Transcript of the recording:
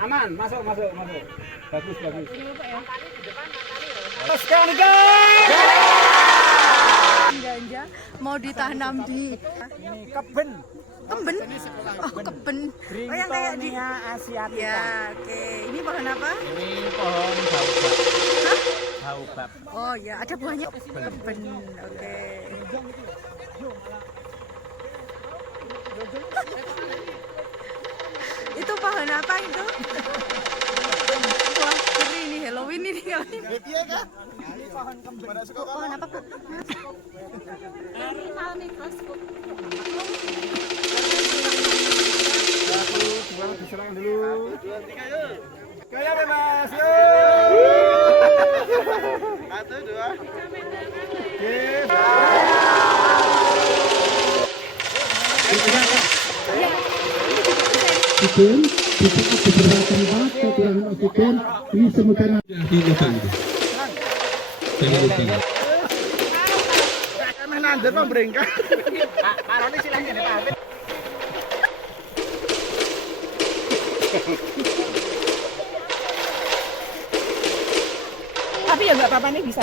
Aman, masuk. Bagus. Ganja mau ditanam di Keben. keben. Oh, keben. Oh, yang kayak di Asiatica. ya, oke. Ini pohon apa? Ini pohon baobab. Hah? Baobab. Oh ya, ada buahnya. Keben. Oke. Itu pohon apa itu? Wah, keren ini Halloween ini kalau ini. Iya kan? Ini pohon keben. Pohon apa, Bu? Satu, dua, diserang dulu. Kayak bebas. Yuk. Satu, dua. Oke. Oksigen, bisa beberapa tempat kekurangan oksigen di sementara di depan. Jangan lupa. Menandur memberingkat. Pak Roni silahkan ya Pak. Tapi ya nggak apa-apa nih, bisa.